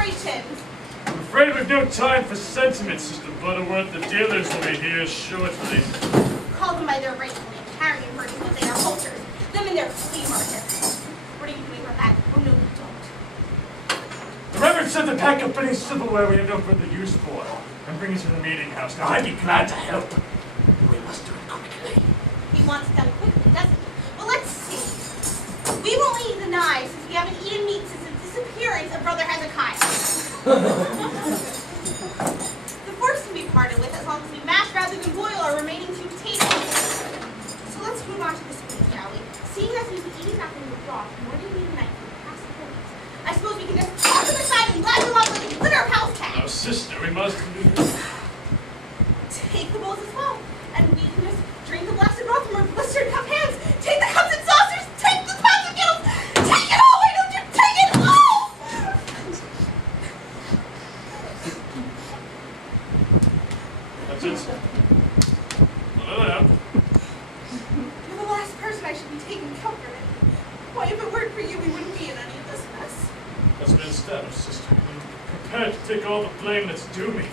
preparations? I'm afraid we've no time for sentiment, Sister Butterworth. The dealers will be here shortly. Call them by their rightful name. Carrion birds what they are vultures. Them in their flea market. What are you doing with that? Oh no, you don't. The Reverend said to pack up any silverware we have no further use for and bring it to the meeting house. Now I'd be glad to help. We must do it quickly. He wants it done quickly, doesn't he? Well, let's see. We won't eat the knives since we haven't eaten meat since the disappearance of Brother Hezekiah. The forks can be parted with as long as we mash rather than boil our remaining 2 potatoes. So let's move on to this week, shall we? Seeing as we've been eating nothing with broth, morning, noon, and night for the past 4 weeks, I suppose we can just toss them aside and glad them up like a glitter house cat. Now, sister, we must Take the bowls as well, and we can just drink the blessed broth from our blistered cup hands. Take the cups and saucers, take the pots and kettles, take it all, why don't you take it all? That's it. You're the last person I should be taking comfort in. Why, if it weren't for you, we wouldn't be in any of this mess. That's been established, sister. I'm prepared to take all the blame that's due me.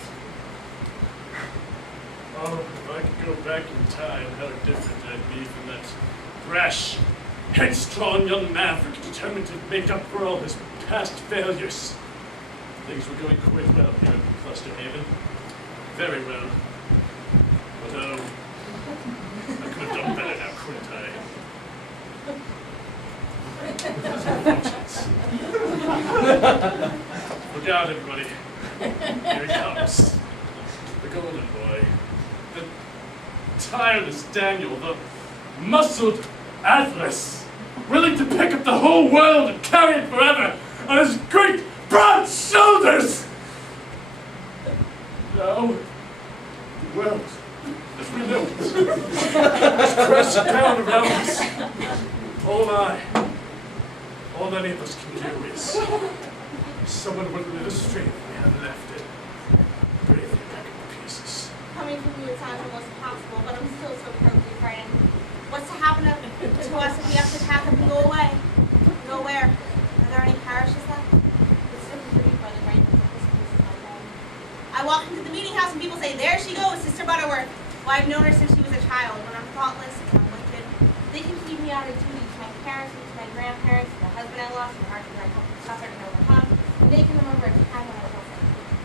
Oh, if I could go back in time, how different I'd be from that brash, headstrong young maverick determined to make up for all his past failures. Things were going quite well here in Cluster Haven. Very well. But oh, I could have done better now, couldn't I? Look out, everybody. Here he comes. The golden boy. The tireless Daniel. The muscled Atlas. Willing to pick up the whole world and carry it forever on his great broad shoulders. Now, the world, as we know it, is crashing down around us. All any of us can do is someone with a little strength we have left it. Bravely back in pieces. Coming from you, it sounds almost impossible, but I'm still so terribly frightened. What's to happen to us if we have to pack up and go away? Go where? Are there any parishes left? It's simply for you, Brother Bright. I walk into the meeting house and people say, there she goes, Sister Butterworth. Well, I've known her since she was a child. When I'm thoughtless and I'm wicked, they can keep me out of duty to my parents and to my grandparents, and the husband I lost, and the heart that I suffered and overcome. And they can remember every time when I was also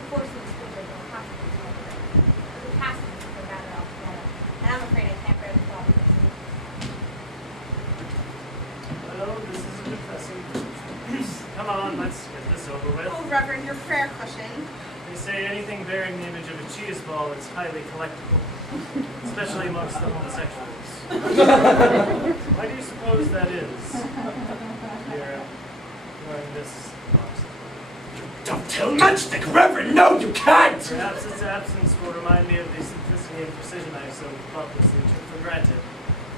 forced into school to go hospital to my brother. The past is the matter altogether. And I'm afraid I can't bear the thought of this. Well, this is a depressing. Come on, let's get this over with. Oh, Reverend, your prayer cushion. They say anything bearing the image of a cheese ball is highly collectible, especially amongst the homosexuals. Why do you suppose that is? You're wearing this box. Don't tell Matchstick, Reverend! No, you can't! Perhaps its absence will remind me of the simplicity and precision I so thoughtlessly took for granted.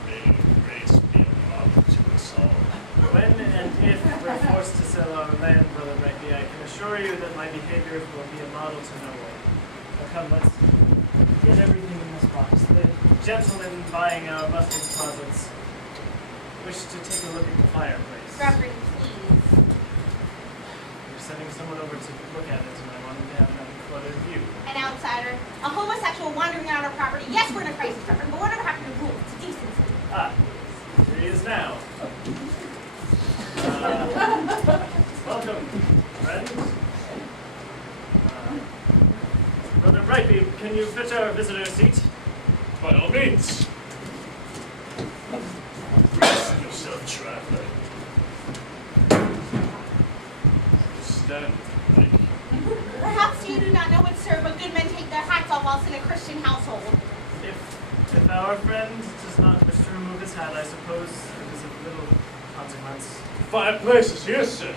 May grace be a model to us all. When and if we're forced to sell our land, Brother Brightbee, I can assure you that my behavior will be a model to no one. Now come, let's get everything in this box. The gentlemen buying our mustard closets wish to take a look at the fireplace. Reverend, please. You're sending someone over to look at it, and I want them to have an uncluttered view. An outsider. A homosexual wandering on our property. Yes, we're in a crisis, Reverend, but whatever happened to rules, to decency? Ah, here he is now. Welcome, friends. Brother Brightbee, can you fetch our visitor seat? By all means. Rest yourself, traveler. Stand, Mike. Perhaps you do not know it, sir, but good men take their hats off whilst in a Christian household. If our friend does not wish to remove his hat, I suppose it is of little consequence. Fireplace is here, sir.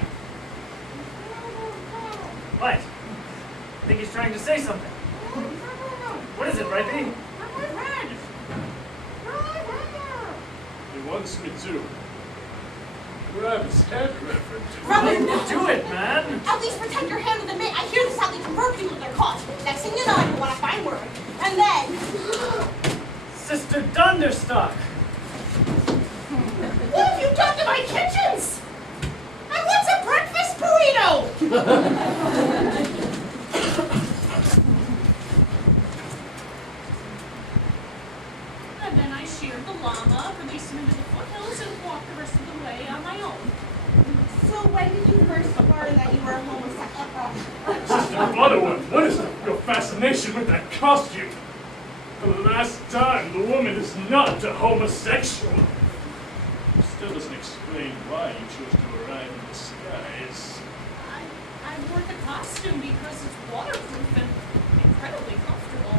What? I think he's trying to say something. What is it, Brightbee? He wants me to grab his head, Reverend. Reverend, no. Do it, man! At least protect your hand with a mitt. I hear this sadly convert people to their cause. Next thing you know, I want to find word. And then... Sister Donderstock! What have you done to my kitchens? And what's a breakfast burrito? llama, released him into the foothills, and walked the rest of the way on my own. So when did you first learn that you were a homosexual? Sister Butterworth, what is your fascination with that costume? For the last time, the woman is not a homosexual. Still doesn't explain why you chose to arrive in disguise. I wore the costume because it's waterproof and incredibly comfortable.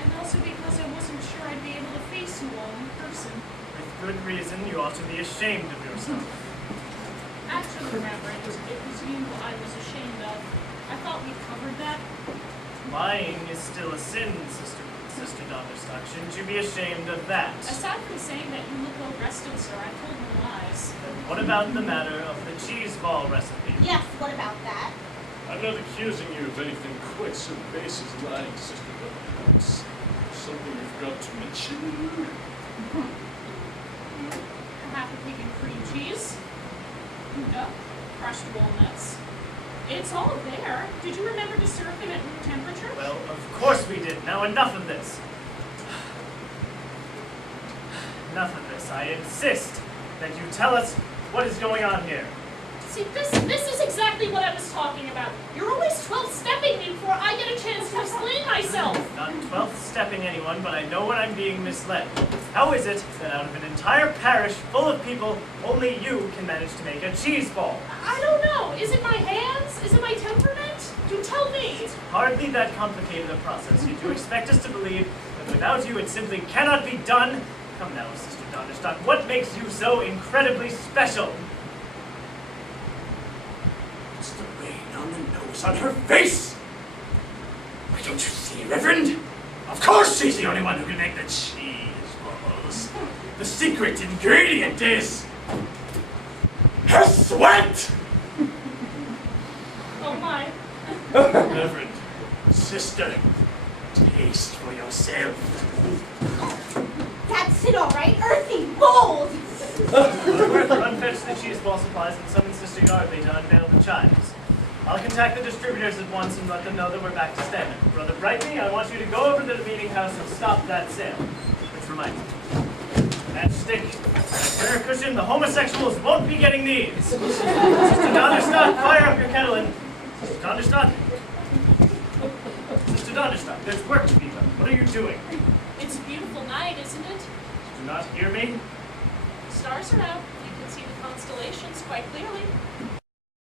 And also because I wasn't sure I'd be able to face you all in person. With good reason, you ought to be ashamed of yourself. Actually, Reverend, it was you I was ashamed of. I thought we'd covered that. Lying is still a sin, Sister Donderstock. Shouldn't you be ashamed of that? Aside from saying that you look well rested, sir, I told no lies. Then what about the matter of the cheese ball recipe? Yes, what about that? I'm not accusing you of anything quite so base as lying, Sister Butterworth. It's something you've got to mention. Half a pig and cream cheese. Gouda, crushed walnuts. It's all there. Did you remember to serve them at room temperature? Well, of course we did. Now enough of this. Enough of this. I insist that you tell us what is going on here. See, this is exactly what I was talking about. You're always 12-stepping me before I get a chance to explain myself. Not 12th stepping anyone, but I know when I'm being misled. How is it that out of an entire parish full of people, only you can manage to make a cheese ball? I don't know. Is it my hands? Is it my temperament? You tell me. It's hardly that complicated a process. You do expect us to believe that without you it simply cannot be done? Come now, Sister Donderstock, what makes you so incredibly special? It's the rain on the nose on her face! Why don't you see, Reverend? Of course she's the only one who can make the cheese balls. The secret ingredient is her sweat! Oh my. Reverend, sister, taste for yourself. That's it, all right. Earthy, bold. Butterworth, unfetch the cheese ball supplies and summon Sister Yardley to unveil the chimes. I'll contact the distributors at once and let them know that we're back to standard. Brother Brightbee, I want you to go over to the meeting house and stop that sale. Which reminds me, matchstick, that prayer cushion, the homosexuals won't be getting these. Sister Donderstock, fire up your kettle and... Sister Donderstock? Sister Donderstock, there's work to be done. What are you doing? It's a beautiful night, isn't it? Do not hear me? The stars are out. You can see the constellations quite clearly.